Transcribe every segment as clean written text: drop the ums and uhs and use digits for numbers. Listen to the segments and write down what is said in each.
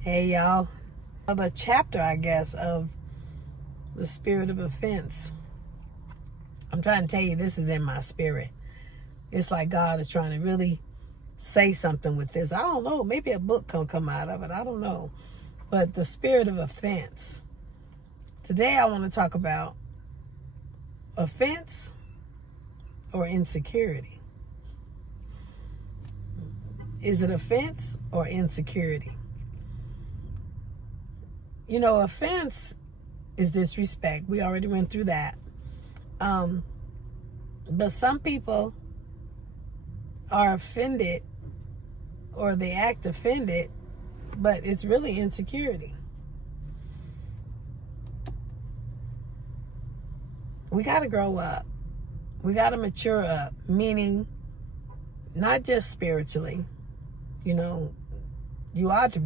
Hey y'all, another chapter I guess of the spirit of offense. I'm trying to tell you, this is in my spirit. It's like God is trying to really say something with this. I don't know, maybe a book can come out of it, I don't know. But the spirit of offense. Today I want to talk about offense or insecurity. Is it offense or insecurity? You know, offense is disrespect. We already went through that. But some people are offended or they act offended, but it's really insecurity. We got to grow up. We got to mature up, meaning not just spiritually. You know, you ought to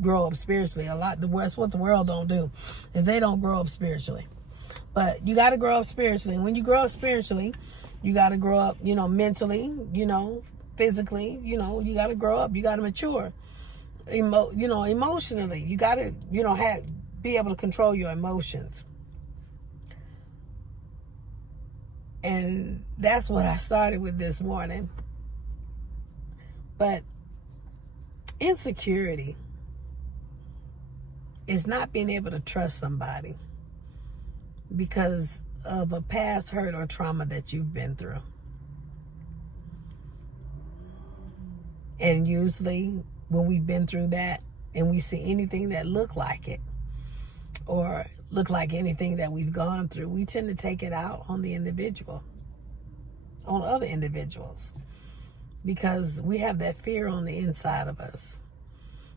grow up spiritually. That's what the world don't do, is they don't grow up spiritually. But you got to grow up spiritually. And when you grow up spiritually, you got to grow up, mentally, physically, you got to grow up. You got to mature, emotionally. You got to, be able to control your emotions. And that's what I started with this morning. But insecurity is not being able to trust somebody because of a past hurt or trauma that you've been through. And usually when we've been through that and we see anything that look like it or look like anything that we've gone through, we tend to take it out on the individual, on other individuals, because we have that fear on the inside of us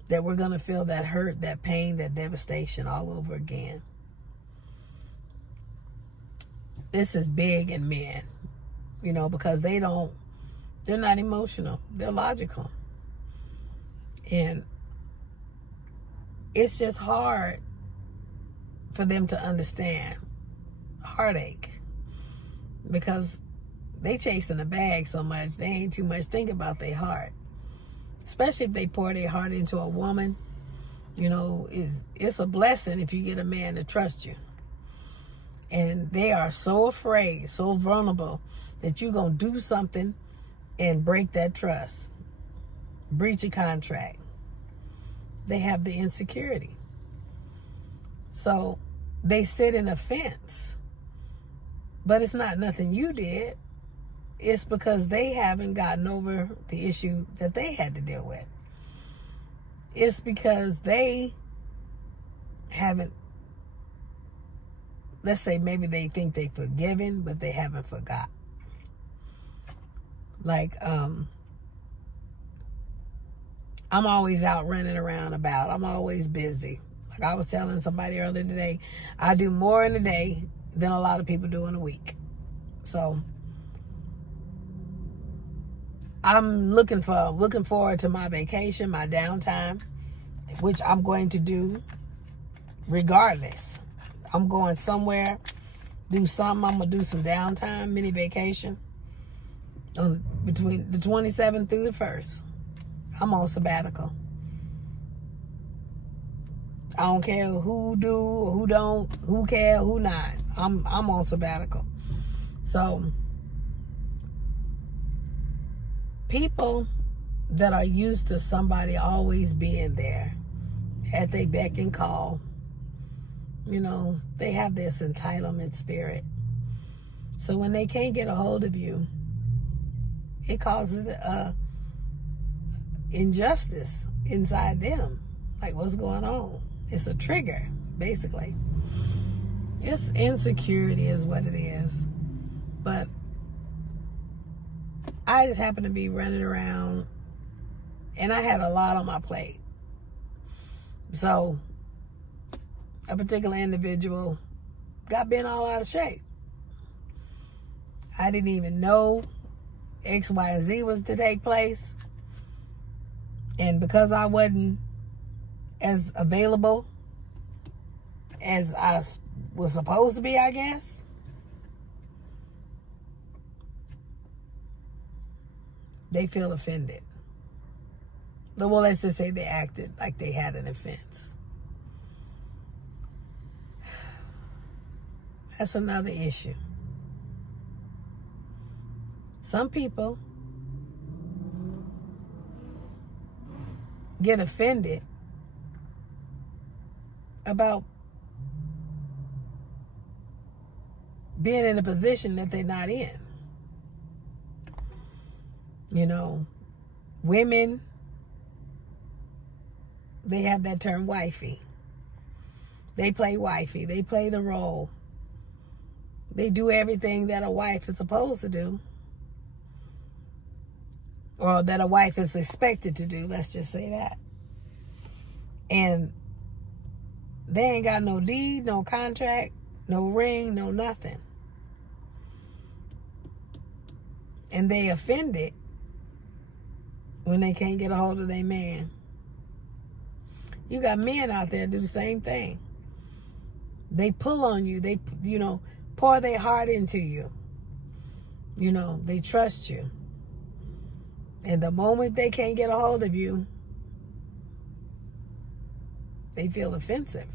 that we're going to feel that hurt, that pain, that devastation all over again. This is big in men, because they're not emotional. They're logical. And it's just hard for them to understand heartache because they chasing the bag so much, they ain't too much thinking about their heart. Especially if they pour their heart into a woman, it's a blessing if you get a man to trust you. And they are so afraid, so vulnerable that you're going to do something and break that trust, breach a contract. They have the insecurity. So they sit in offense, but it's not nothing you did. It's because they haven't gotten over the issue that they had to deal with. It's because they haven't, let's say maybe they think they've forgiven, but they haven't forgot. Like, I'm always out running around about. I'm always busy. Like I was telling somebody earlier today, I do more in a day than a lot of people do in a week. So I'm looking forward to my vacation, my downtime, which I'm going to do regardless. I'm going somewhere, do something. I'm going to do some downtime, mini vacation between the 27th through the 1st. I'm on sabbatical. I don't care who do or who don't, who care, who not. I'm on sabbatical. So people that are used to somebody always being there at their beck and call, they have this entitlement spirit. So when they can't get a hold of you, it causes injustice inside them. Like, what's going on? It's a trigger, basically. It's insecurity is what it is. But I just happened to be running around and I had a lot on my plate. So a particular individual got bent all out of shape. I didn't even know X, Y, and Z was to take place. And because I wasn't as available as I was supposed to be, I guess, they feel offended. Well, let's just say they acted like they had an offense. That's another issue. Some people get offended about being in a position that they're not in. You know, women, they have that term wifey. They play wifey. They play the role. They do everything that a wife is supposed to do, or that a wife is expected to do. Let's just say that. And they ain't got no deed, no contract, no ring, no nothing. And they offended when they can't get a hold of their man. You got men out there do the same thing. They pull on you. They, pour their heart into you. They trust you. And the moment they can't get a hold of you, they feel offensive.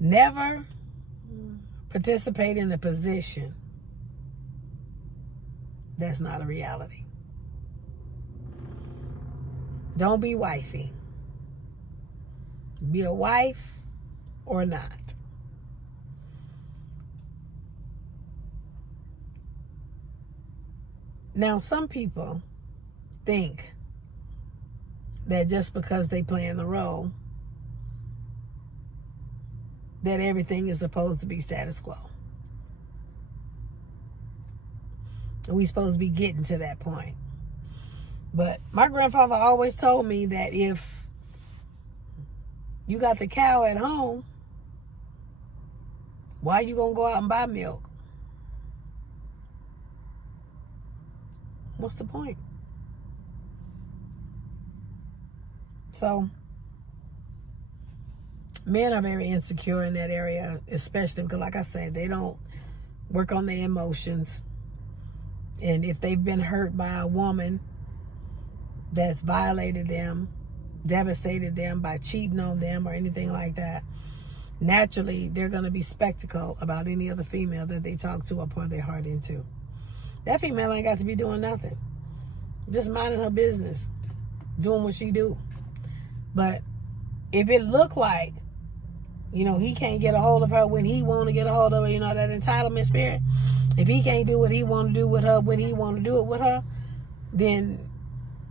Never participate in a position that's not a reality. Don't be wifey. Be a wife or not. Now, some people think that just because they play in the role, that everything is supposed to be status quo. We're supposed to be getting to that point. But my grandfather always told me that if you got the cow at home, why you gonna go out and buy milk? What's the point? So, men are very insecure in that area, especially because, like I said, they don't work on their emotions. And if they've been hurt by a woman that's violated them, devastated them by cheating on them or anything like that, naturally, they're going to be skeptical about any other female that they talk to or pour their heart into. That female ain't got to be doing nothing. Just minding her business, doing what she do. But if it look like, he can't get a hold of her when he want to get a hold of her, that entitlement spirit, if he can't do what he want to do with her when he want to do it with her, then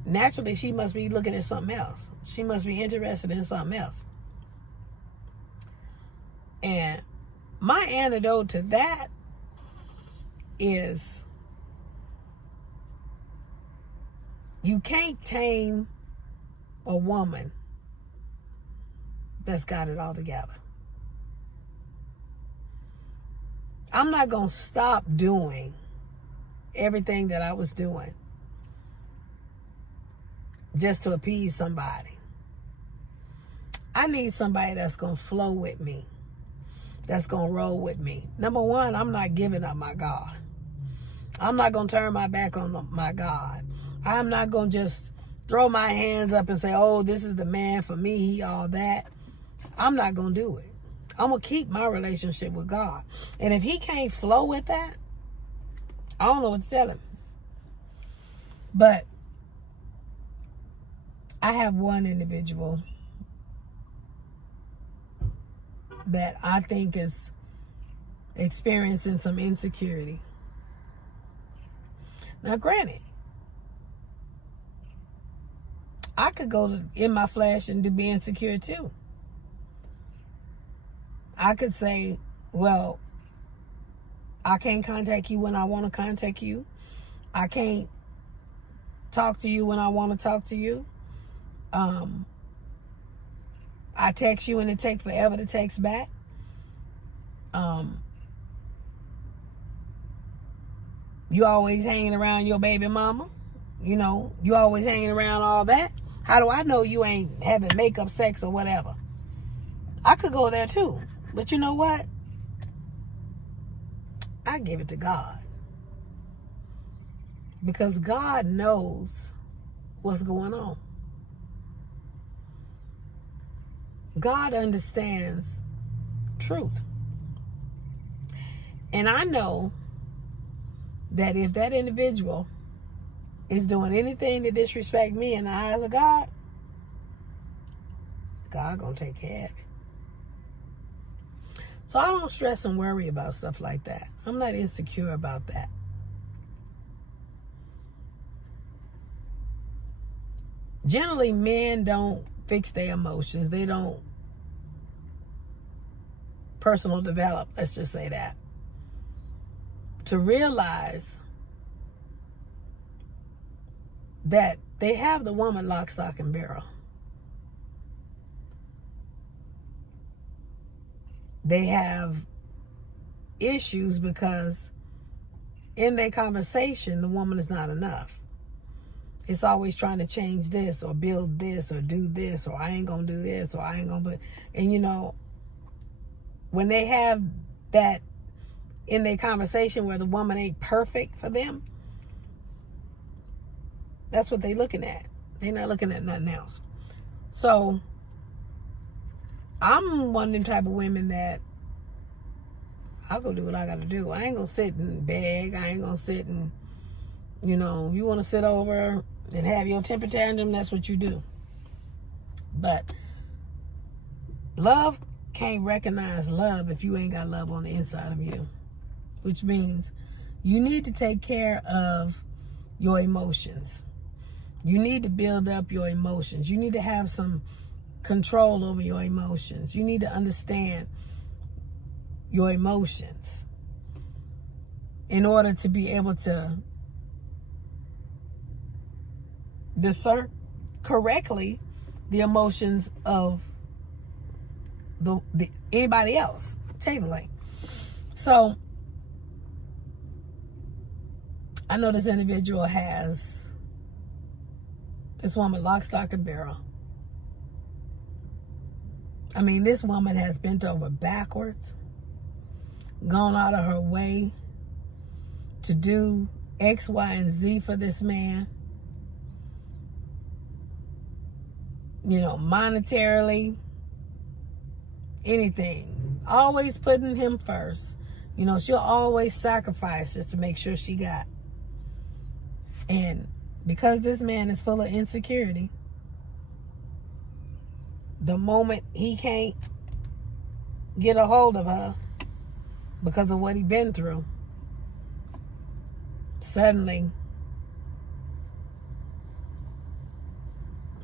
naturally she must be looking at something else. She must be interested in something else. And my antidote to that is, you can't tame a woman that's got it all together. I'm not going to stop doing everything that I was doing just to appease somebody. I need somebody that's going to flow with me, that's going to roll with me. Number one, I'm not giving up my God. I'm not going to turn my back on my God. I'm not going to just throw my hands up and say, oh, this is the man for me, he all that. I'm not going to do it. I'm going to keep my relationship with God. And if he can't flow with that, I don't know what to tell him. But I have one individual that I think is experiencing some insecurity. Now, granted, I could go in my flesh and be insecure too. I could say, well, I can't contact you when I want to contact you. I can't talk to you when I want to talk to you. I text you and it takes forever to text back. You always hanging around your baby mama. You always hanging around all that. How do I know you ain't having makeup sex or whatever? I could go there too. But you know what? I give it to God. Because God knows what's going on. God understands truth. And I know that if that individual is doing anything to disrespect me in the eyes of God, God gonna take care of it. So I don't stress and worry about stuff like that. I'm not insecure about that. Generally, men don't fix their emotions. They don't personal develop, let's just say that, to realize that they have the woman lock, stock, and barrel. They have issues because in their conversation, the woman is not enough. It's always trying to change this or build this or do this, or I ain't gonna do this, or I ain't gonna put. And you know, when they have that in their conversation where the woman ain't perfect for them, that's what they're looking at. They're not looking at nothing else. So I'm one of them type of women that I'll go do what I got to do. I ain't going to sit and beg. I ain't going to sit and, you know, you want to sit over and have your temper tantrum, that's what you do. But love can't recognize love if you ain't got love on the inside of you. Which means you need to take care of your emotions. You need to build up your emotions. You need to have some control over your emotions. You need to understand your emotions in order to be able to discern correctly the emotions of the anybody else. Totally. So I know this individual has this woman lock, stock, and barrel. I mean, this woman has bent over backwards, gone out of her way to do X, Y, and Z for this man. You know, monetarily, anything. Always putting him first. You know, she'll always sacrifice just to make sure she got. And because this man is full of insecurity, the moment he can't get a hold of her because of what he's been through, suddenly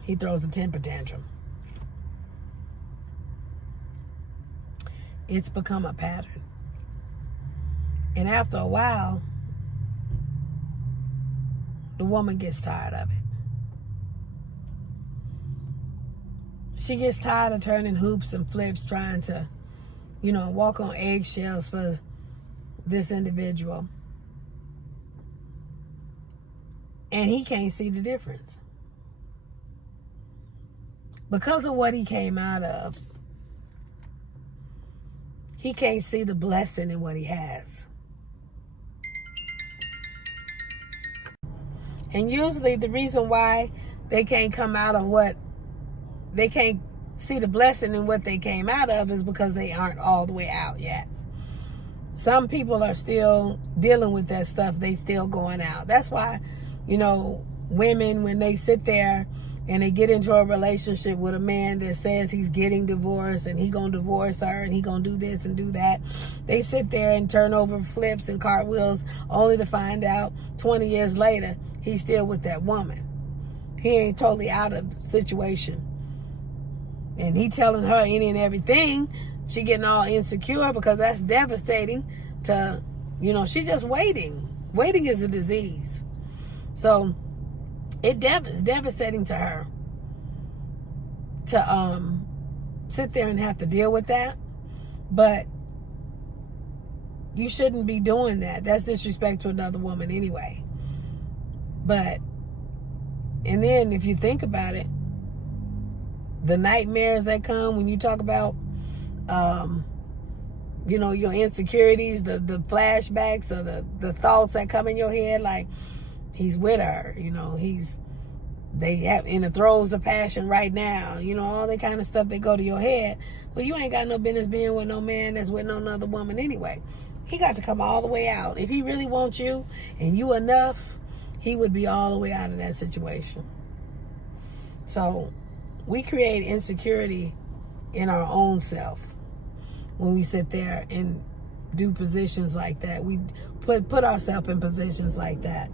he throws a temper tantrum. It's become a pattern. And after a while, the woman gets tired of it. She gets tired of turning hoops and flips, trying to, you know, walk on eggshells for this individual. And he can't see the difference. Because of what he came out of, he can't see the blessing in what he has. And usually the reason why they can't come out of what, they can't see the blessing in what they came out of is because they aren't all the way out yet. Some people are still dealing with that stuff. They still going out. That's why, you know, women, when they sit there and they get into a relationship with a man that says he's getting divorced and he gonna divorce her and he gonna do this and do that, they sit there and turn over flips and cartwheels only to find out 20 years later he's still with that woman. He ain't totally out of the situation. And he telling her any and everything. She getting all insecure because that's devastating to, you know, she's just waiting. Waiting is a disease. So it's devastating to her to sit there and have to deal with that. But you shouldn't be doing that. That's disrespect to another woman anyway. But, and then if you think about it, the nightmares that come when you talk about, you know, your insecurities, the flashbacks or the thoughts that come in your head, like, He's with her, they have in the throes of passion right now, all that kind of stuff that go to your head. Well, you ain't got no business being with no man that's with no other woman anyway. He got to come all the way out. If he really wants you and you enough, he would be all the way out of that situation. So we create insecurity in our own self when we sit there and do positions like that. We put ourselves in positions like that.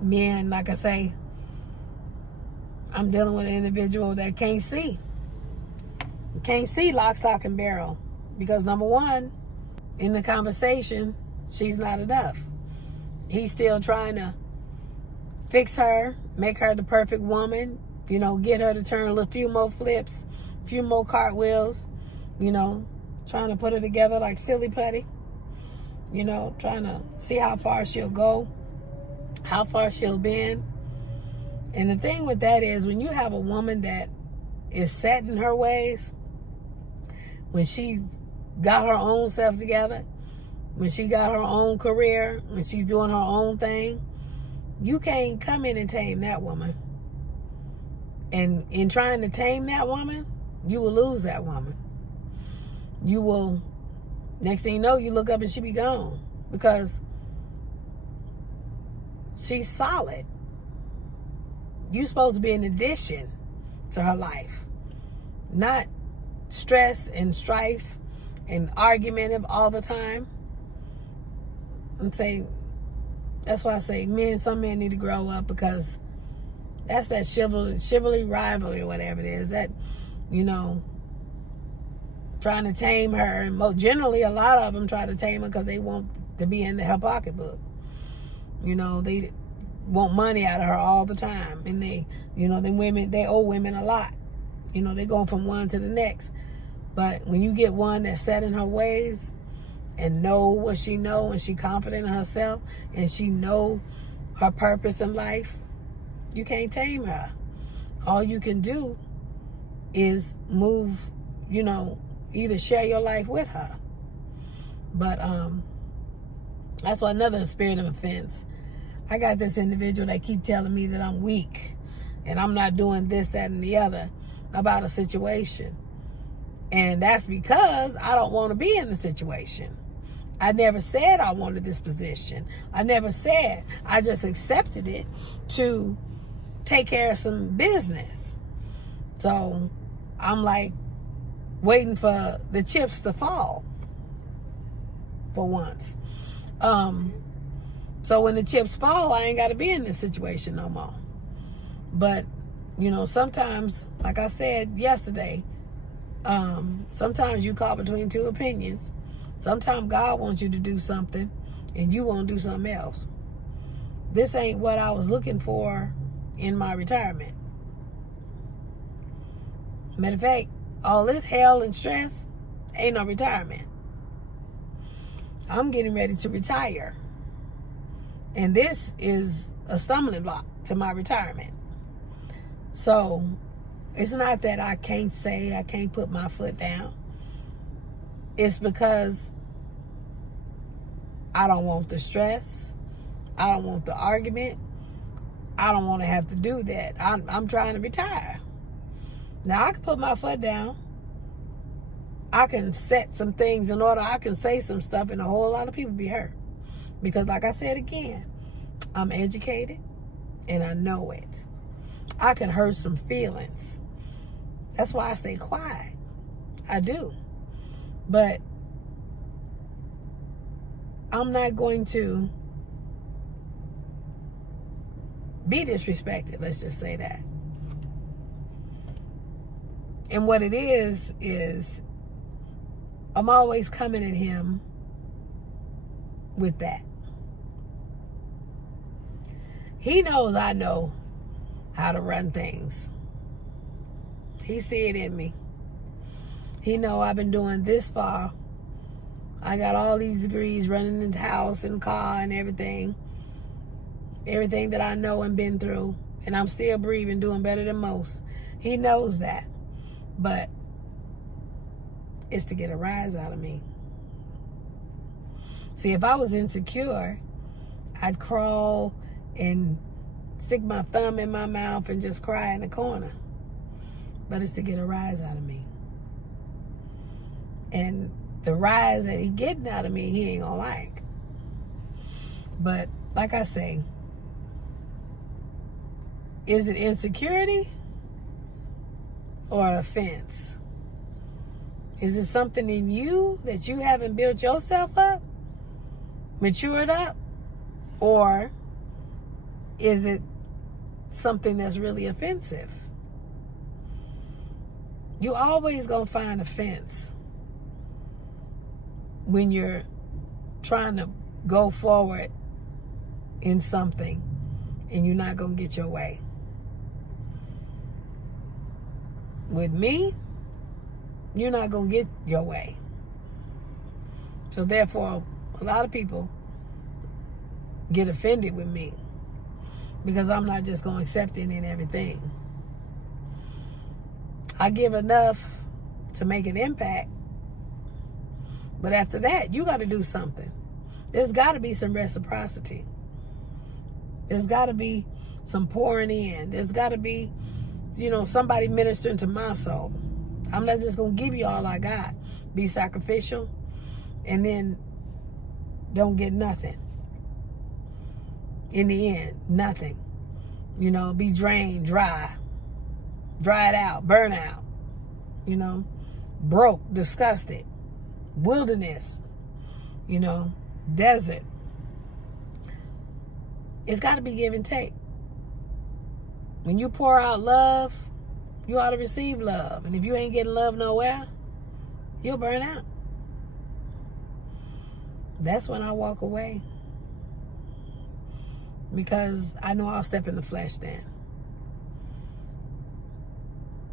Men, like I say, I'm dealing with an individual that can't see lock, stock, and barrel. Because number one, in the conversation, she's not enough. He's still trying to fix her, make her the perfect woman, get her to turn a few more flips, a few more cartwheels, trying to put her together like silly putty, trying to see how far she'll go, how far she'll bend. And the thing with that is, when you have a woman that is set in her ways, when she's got her own self together, when she got her own career, when she's doing her own thing, you can't come in and tame that woman. And in trying to tame that woman, you will lose that woman. You will, next thing you know, you look up and she be gone, because she's solid. You're supposed to be an addition to her life, not stress and strife and argumentative all the time. That's why I say some men need to grow up, because that's that chivalry rivalry or whatever it is, that, trying to tame her. And generally, a lot of them try to tame her because they want to be in her pocketbook. They want money out of her all the time. And they owe women a lot. They're going from one to the next. But when you get one that's set in her ways and know what she know, and she confident in herself, and she know her purpose in life, you can't tame her. All you can do is move, either share your life with her. But that's why another spirit of offense. I got this individual that keep telling me that I'm weak and I'm not doing this, that, and the other about a situation. And that's because I don't want to be in the situation. I never said I wanted this position. I never said. I just accepted it to take care of some business. So I'm like waiting for the chips to fall for once. So when the chips fall, I ain't got to be in this situation no more. But, sometimes, like I said yesterday, sometimes you caught between two opinions. Sometimes God wants you to do something and you won't do something else. This ain't what I was looking for in my retirement. Matter of fact, all this hell and stress ain't no retirement. I'm getting ready to retire. And this is a stumbling block to my retirement. So it's not that I can't put my foot down. It's because I don't want the stress. I don't want the argument. I don't want to have to do that. I'm trying to retire. Now, I can put my foot down. I can set some things in order. I can say some stuff and a whole lot of people be hurt. Because like I said again, I'm educated and I know it. I can hurt some feelings. That's why I stay quiet. I do. But I'm not going to be disrespected. Let's just say that. And what it is I'm always coming at him with that. He knows I know how to run things. He see it in me. He know I've been doing this far. I got all these degrees, running in the house and car and everything. Everything that I know and been through. And I'm still breathing, doing better than most. He knows that. But it's to get a rise out of me. See, if I was insecure, I'd crawl and stick my thumb in my mouth and just cry in the corner. But it's to get a rise out of me. And the rise that he getting out of me, he ain't gonna like. But like I say, is it insecurity or offense? Is it something in you that you haven't built yourself up, matured up? Or is it something that's really offensive? You always gonna find offense when you're trying to go forward in something and you're not gonna get your way. With me, you're not gonna get your way. So therefore, a lot of people get offended with me because I'm not just gonna accept it in everything. I give enough to make an impact, but after that, you got to do something. There's got to be some reciprocity. There's got to be some pouring in. There's got to be, somebody ministering to my soul. I'm not just going to give you all I got. Be sacrificial and then don't get nothing. In the end, nothing. Be drained, dried out, burn out. Broke, disgusted, wilderness, desert. It's got to be give and take. When you pour out love, you ought to receive love. And if you ain't getting love nowhere, you'll burn out. That's when I walk away. Because I know I'll step in the flesh then.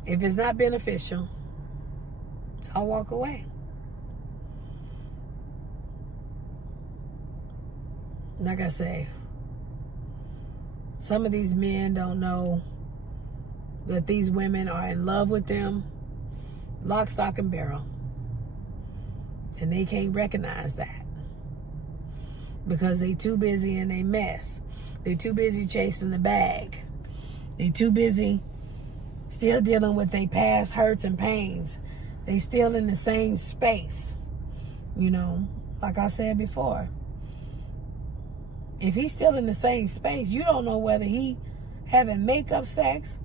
If it's not beneficial, I'll walk away. Like I say, some of these men don't know that these women are in love with them, lock, stock, and barrel. And they can't recognize that because they too busy in their mess. They too busy chasing the bag. They too busy still dealing with their past hurts and pains. They still in the same space. Like I said before. If he's still in the same space, you don't know whether he having makeup sex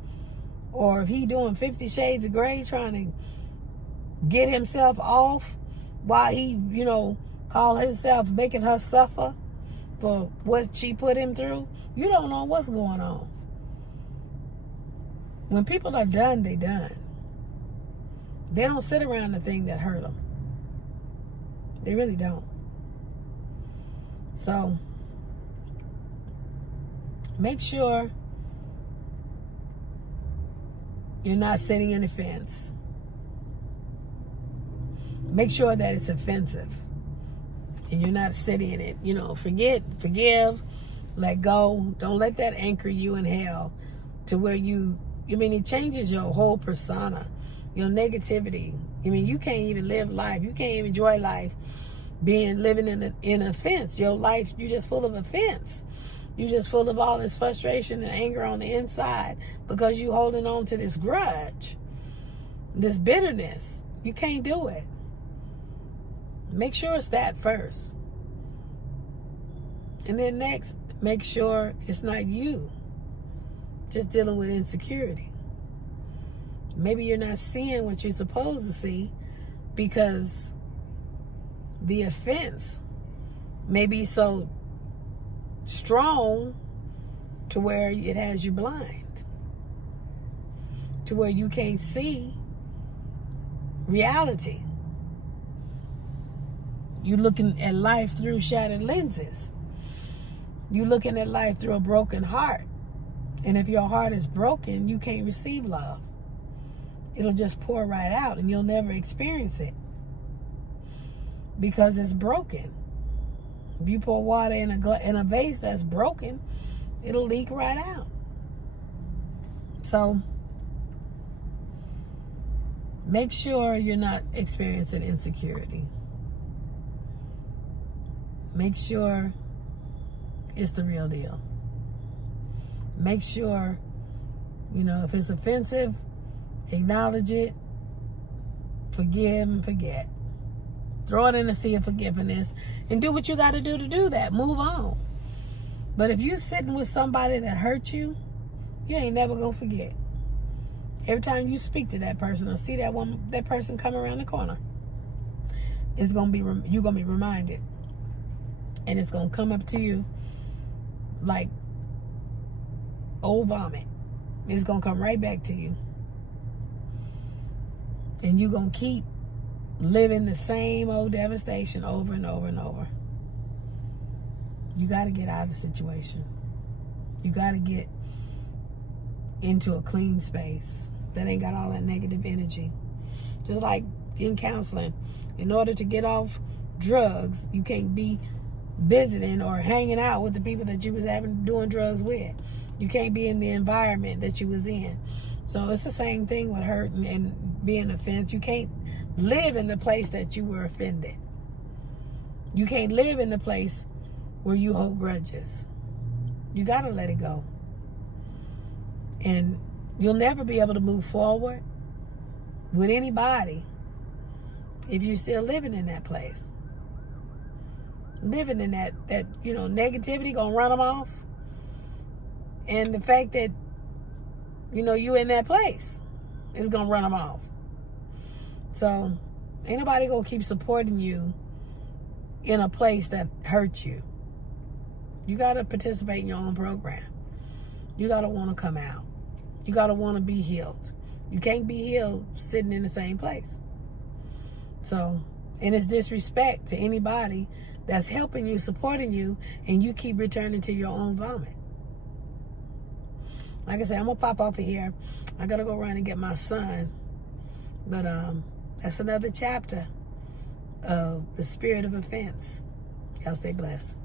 or if he doing 50 Shades of Grey trying to get himself off while he, call himself making her suffer for what she put him through. You don't know what's going on. When people are done, they done. They don't sit around the thing that hurt them. They really don't. So, make sure you're not sitting in the fence. Make sure that it's offensive. And you're not sitting in it. Forgive, let go. Don't let that anchor you in hell to where it changes your whole persona, your negativity. You can't even live life. You can't even enjoy life living in offense. Your life, you're just full of offense. You're just full of all this frustration and anger on the inside because you're holding on to this grudge, this bitterness. You can't do it. Make sure it's that first. And then next, make sure it's not you just dealing with insecurity. Maybe you're not seeing what you're supposed to see because the offense may be so strong to where it has you blind, to where you can't see reality. You're looking at life through shattered lenses. You're looking at life through a broken heart. And if your heart is broken, you can't receive love. It'll just pour right out and you'll never experience it because it's broken. If you pour water in a vase that's broken, it'll leak right out. So make sure you're not experiencing insecurity. make sure it's the real deal. Make sure, if it's offensive, acknowledge it, forgive and forget. Throw it in the sea of forgiveness and do what you got to do that. Move on. But if you're sitting with somebody that hurt you, you ain't never going to forget. Every time you speak to that person or see that person come around the corner, you're going to be reminded. And it's going to come up to you like old vomit. It's going to come right back to you. And you're going to keep living the same old devastation over and over and over. You got to get out of the situation. You got to get into a clean space that ain't got all that negative energy. Just like in counseling, in order to get off drugs, you can't be visiting or hanging out with the people that you was doing drugs with. You can't be in the environment that you was in. So it's the same thing with hurt and being offended. You can't live in the place that you were offended. You can't live in the place where you hold grudges. You got to let it go. And you'll never be able to move forward with anybody if you're still living in that place. Living in that negativity gonna run them off. And the fact that, you in that place is gonna run them off. So ain't nobody gonna keep supporting you in a place that hurts you. You gotta participate in your own program. You gotta want to come out. You gotta want to be healed. You can't be healed sitting in the same place. So, and it's disrespect to anybody that's helping you, supporting you, and you keep returning to your own vomit. Like I said, I'm gonna pop off of here. I gotta go run and get my son. But that's another chapter of the spirit of offense. Y'all stay blessed.